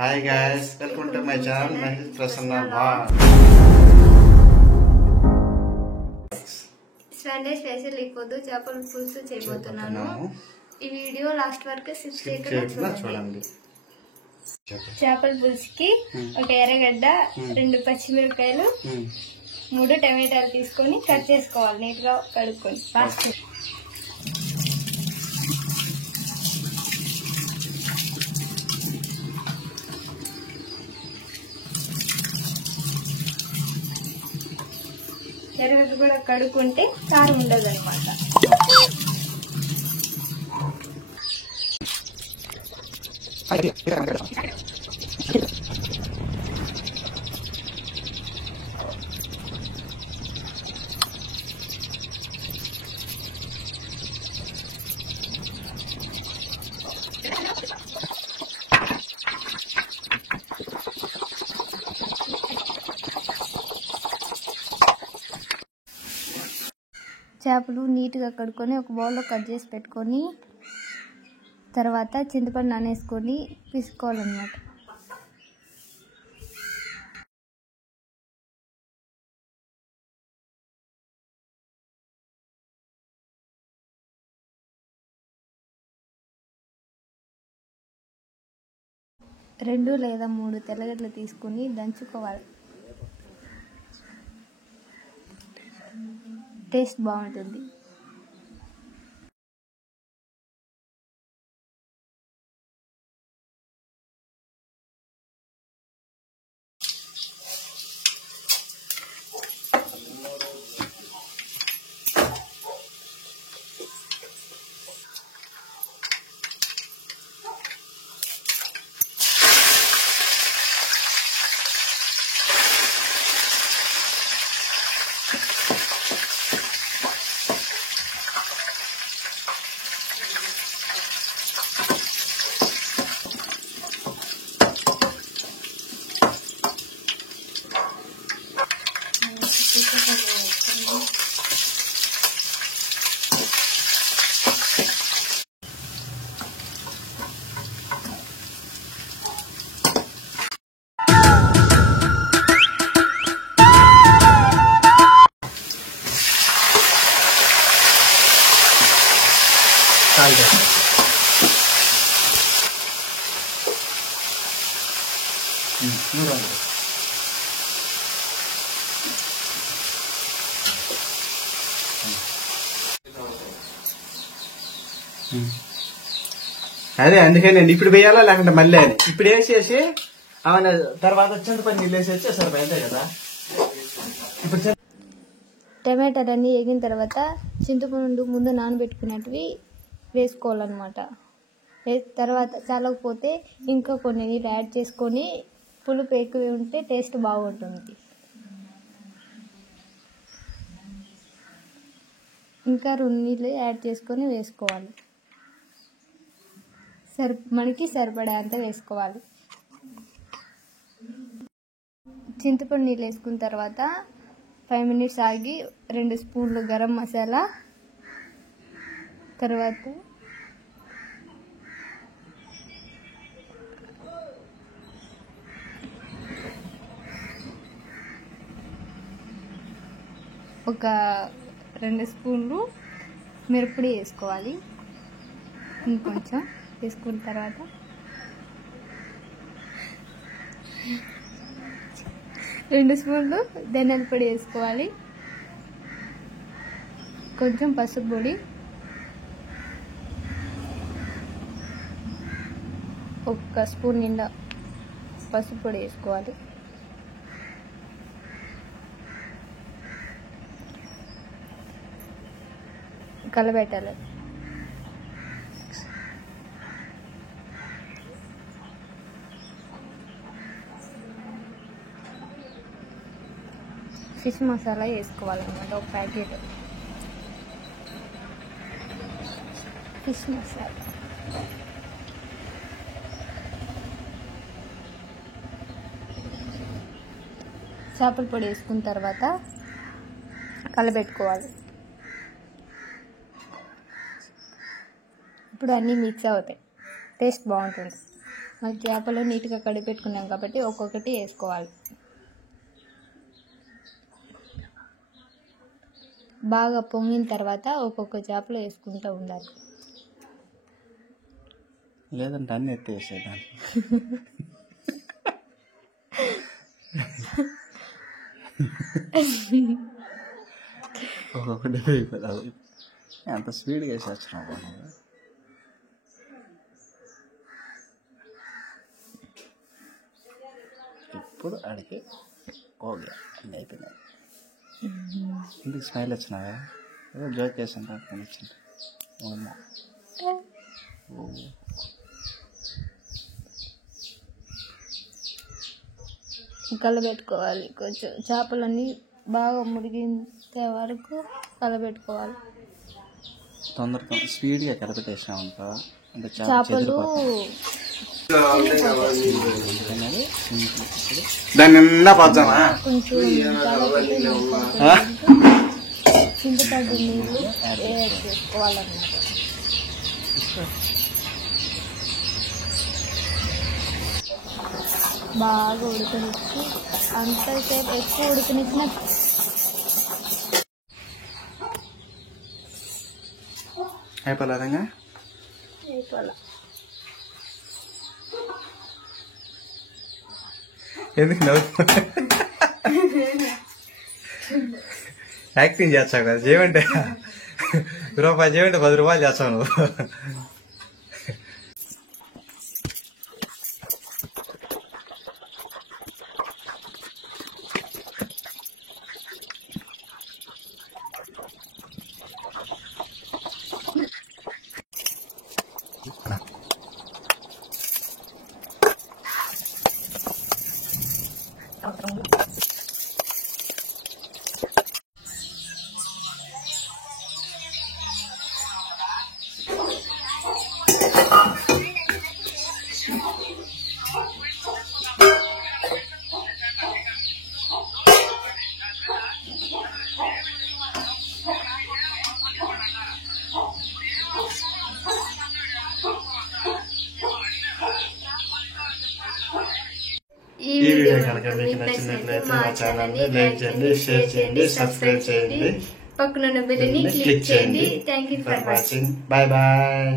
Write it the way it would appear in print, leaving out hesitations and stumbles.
Hi guys, welcome to my channel Mahesh Prasanna blog. Sunday special ఇప్పుడు చేపల పులుసు చేయబోతున్నాను. ఈ వీడియో లాస్ట్ వరకు స్కిప్ చేయకుండా చూడండి. చేపల పులుసుకి ఒక ఎర్రగడ్డ, 2 పచ్చిమిరపకాయలు, 3 టమాటాలు తీసుకొని కట్ చేసుకోవాలి. నీట్ గా కడుక్కొని ఫాస్ట్. ఎర్రగడ్డ కూడా కడుక్కుంటే కారం ఉండదు అనమాట. చేపలు నీట్గా కడుక్కొని ఒక బౌల్లో కట్ చేసి పెట్టుకొని తర్వాత చింతపండు నానేసుకొని పిసుకోవాలన్నమాట. రెండు లేదా 3 తెల్లగడ్డలు తీసుకొని దంచుకోవాలి. టేస్ట్ బాగుంటుంది. అదే అందుకేనండి ఇప్పుడు వేయాలా లేకుంటే మళ్ళీ అని ఇప్పుడు వేసేసి ఆమె తర్వాత చింతపండు నీళ్ళు వేసేసి సరిపోయిందే కదా. ఇప్పుడు టమాటాలన్నీ వేగిన తర్వాత చింతపండు ముందు నానబెట్టుకున్నట్టువి వేసుకోవాలన్నమాట. తర్వాత చాలకపోతే ఇంకా కొన్ని నీళ్ళు యాడ్ చేసుకొని పులుపు ఎక్కువ ఉంటే టేస్ట్ బాగుంటుంది. ఇంకా 2 నీళ్ళు యాడ్ చేసుకొని వేసుకోవాలి. మనకి సరిపడా అంతా వేసుకోవాలి. చింతపండు నీళ్ళు వేసుకున్న తర్వాత 5 మినిట్స్ ఆగి 2 స్పూన్లు గరం మసాలా, తర్వాత ఒక 2 స్పూన్లు మిరప్పొడి వేసుకోవాలి. ఇంకొంచెం వేసుకున్న తర్వాత 2 స్పూన్లు ధనియాల పొడి వేసుకోవాలి. కొంచెం పసుపు పొడి, ఒక స్పూన్ నిండా పసుపు పొడి వేసుకోవాలి. కలబెట్టాలి. ఫిష్ మసాలా వేసుకోవాలన్నమాట. ఒక ప్యాకెట్ ఫిష్ మసాలా, చేపల పొడి వేసుకున్న తర్వాత కలబెట్టుకోవాలి. ఇప్పుడు అన్నీ మిక్స్ అవుతాయి, టేస్ట్ బాగుంటుంది. మళ్ళీ చేపలు నీట్గా కడిగి పెట్టుకున్నాం కాబట్టి ఒక్కొక్కటి వేసుకోవాలి. బాగా పొంగిన తర్వాత ఒక్కొక్క చేపలు వేసుకుంటూ ఉండాలి. లేదంటే అన్ని ఎత్తేసేదాన్ని. ఒక్కొక్కటి అయిపోతుంది. అంత స్పీడ్గా వేసేస్తున్నావు. ఇప్పుడు అడిగి ఓకే అన్నీ అయిపోయినాయి. ఇంటికి స్మైల్ వచ్చినావా? ఏదో జోక్ వేసాను రాని వచ్చింది. కలబెట్టుకోవాలి. కొంచెం చేపలన్నీ బాగా మురిగేంత వరకు కలబెట్టుకోవాలి. తొందరగా స్పీడ్గా కలపెట్టేసామంట అంటే చేపలు దాన్ని నిండా పచ్చామా కొంచెం చింతపండు నీళ్ళు యాడ్ చేసుకోవాలన్నమాట. బాగా ఉడకనిచ్చి అంతసేపు ఎక్కువ ఉడకనిచ్చిన అయిపోలేదంగా అయిపోలే. ఎందుకు నవ్వు? యాక్టింగ్ చేస్తావు కదా, చేయమంటే రూపాయి చేయమంటే 10 రూపాయలు చేస్తావు నువ్వు. ఈ వీడియో కనుక మీకు నచ్చినట్లయితే మా ఛానల్ని లైక్ చేయండి, షేర్ చేయండి, సబ్స్క్రైబ్ చేయండి, పక్కన బెల్ని క్లిక్ చేయండి. Thank you for watching. Bye bye.